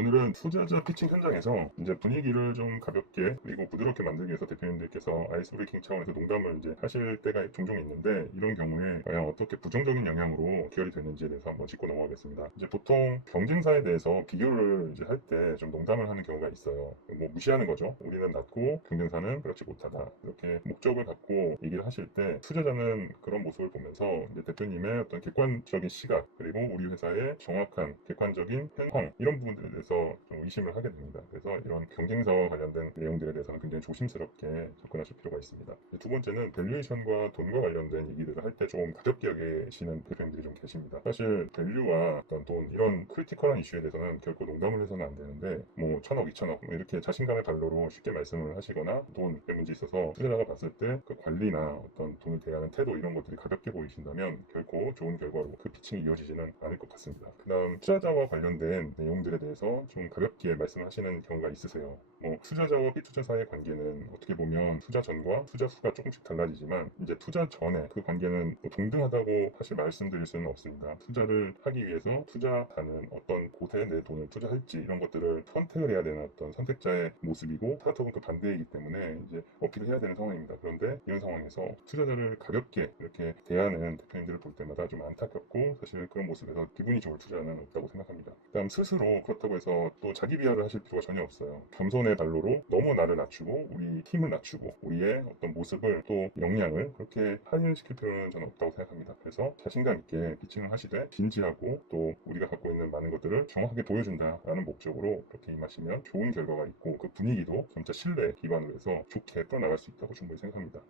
오늘은 투자자 피칭 현장에서 이제 분위기를 좀 가볍게 그리고 부드럽게 만들기 위해서 대표님들께서 아이스 브레이킹 차원에서 농담을 이제 하실 때가 종종 있는데, 이런 경우에 과연 어떻게 부정적인 영향으로 기여이 되는지에 대해서 한번 짚고 넘어가겠습니다. 이제 보통 경쟁사에 대해서 비교를 이제 할 때 좀 농담을 하는 경우가 있어요. 뭐 무시하는 거죠. 우리는 낮고 경쟁사는 그렇지 못하다. 이렇게 목적을 갖고 얘기를 하실 때, 투자자는 그런 모습을 보면서 이제 대표님의 어떤 객관적인 시각, 그리고 우리 회사의 정확한 객관적인 현황, 이런 부분들에 대해서 좀 의심을 하게 됩니다. 그래서 이런 경쟁사와 관련된 내용들에 대해서는 굉장히 조심스럽게 접근하실 필요가 있습니다. 두 번째는 밸류에이션과 돈과 관련된 얘기들을 할 때 좀 가볍게 여기시는 대표님들이 좀 계십니다. 사실 밸류와 어떤 돈, 이런 크리티컬한 이슈에 대해서는 결코 농담을 해서는 안 되는데, 뭐 1,000억, 2,000억 뭐 이렇게 자신감의 발로로 쉽게 말씀을 하시거나 돈에 문제 있어서 투자자가 봤을 때 그 관리나 어떤 돈을 대하는 태도, 이런 것들이 가볍게 보이신다면 결코 좋은 결과로 그 피칭이 이어지지는 않을 것 같습니다. 그 다음, 투자자와 관련된 내용들에 대해서 좀 가볍게 말씀하시는 경우가 있으세요. 뭐 투자자와 비투자사의 관계는 어떻게 보면 투자 전과 투자 후가 조금씩 달라지지만, 이제 투자 전에 그 관계는 뭐 동등하다고 사실 말씀드릴 수는 없습니다. 투자를 하기 위해서 투자하는 어떤 곳에 내 돈을 투자할지, 이런 것들을 선택을 해야 되는 어떤 선택자의 모습이고, 스타트업은 그 반대이기 때문에 이제 어필을 해야 되는 상황입니다. 그런데 이런 상황에서 투자자를 가볍게 이렇게 대하는 대표님들을 볼 때마다 좀 안타깝고, 사실 그런 모습에서 기분이 좋을 투자는 없다고 생각합니다. 그다음, 스스로 그렇다고 해서 또 자기 비하를 하실 필요가 전혀 없어요. 겸손의 발로로 너무 나를 낮추고 우리 팀을 낮추고 우리의 어떤 모습을 또 역량을 그렇게 하이시킬 필요는 저는 없다고 생각합니다. 그래서 자신감 있게 피칭을 하시되, 진지하고 또 우리가 갖고 있는 많은 것들을 정확하게 보여준다라는 목적으로 그렇게 임하시면 좋은 결과가 있고, 그 분위기도 점차 신뢰 기반으로 해서 좋게 풀어나갈 수 있다고 충분히 생각합니다.